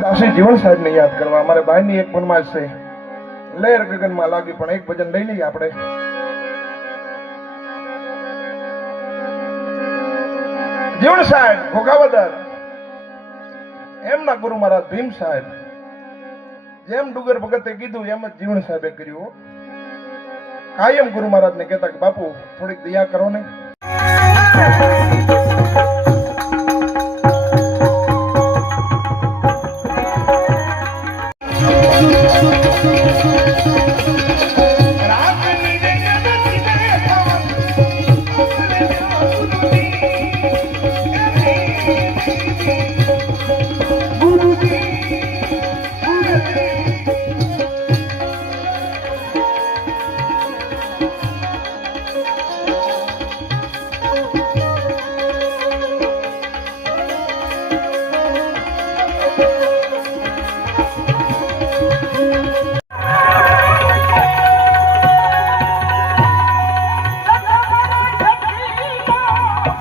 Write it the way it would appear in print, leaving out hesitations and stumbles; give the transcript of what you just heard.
દાસી જીવન સાહેબ ને યાદ કરવા અમારે ભાઈ ની એક ફરમાઈશ છે લહેર ગગન માં લાગી પણ એક ભજન લઈ લઈએ આપણે જીવન સાહેબ ભોગાવદર એમના ગુરુ મહારાજ ભીમ સાહેબ જેમ ડુગર ભગતે કીધું એમ જ જીવન સાહેબે કર્યું કાયમ ગુરુ મહારાજ ને કહેતા કે બાપુ થોડીક દયા કરો ને